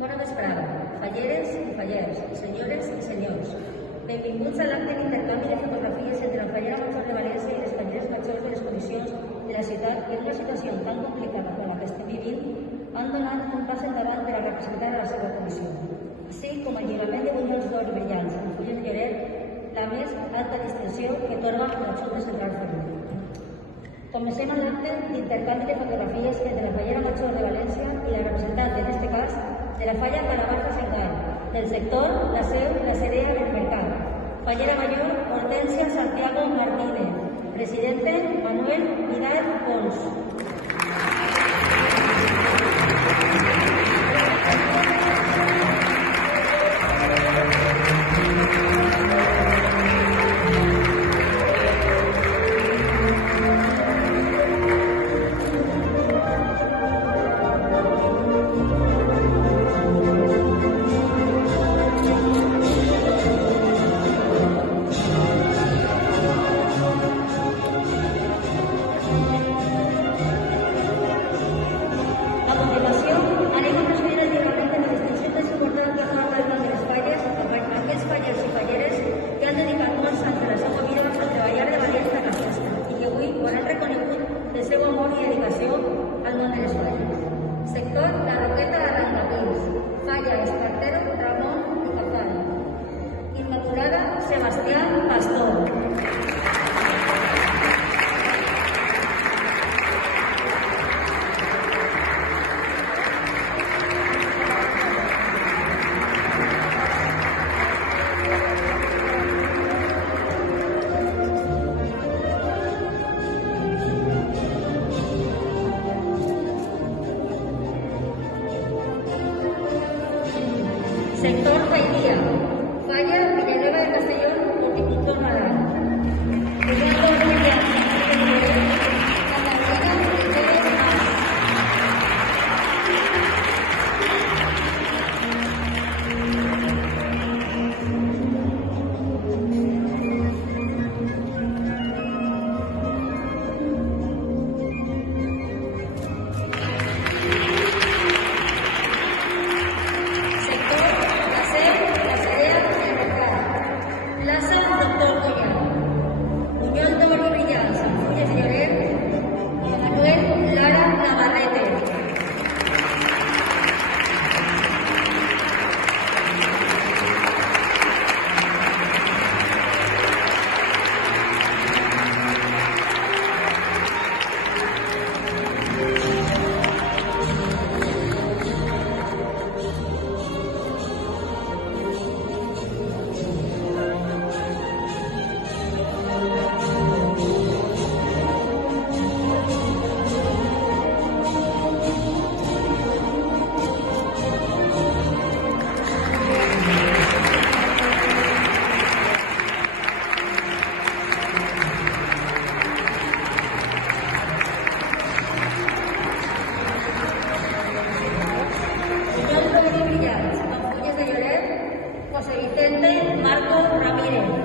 Bona vesprada, falleres i fallers, senyores i senyors. Benvinguts a l'acte d'intercanvi de fotografies entre la Fallera Major de València i les falleres majors de les comissions de la ciutat que en una situació tan complicada com la que estem vivint han donat un pas endavant per a representar a la seva comissió, així com el lliurament de bunyols d'or brillants en fulles de lloret, la més alta distinció que atorga la Junta Central Ferroviària. Comencem l'acte d'intercanvi de fotografies entre la Fallera Major de València i la representant, en este cas, de la falla Calamarza Sengal, del sector La Seu i la Cerea del Mercat. Fallera Mayor, Hortensia Santiago Martínez. Presidente, Manuel Vidal Pons. Sebastián Pastor. Sector Faidía, falla Villanueva de Castellón, horticultor Nadal. Marco Ramírez.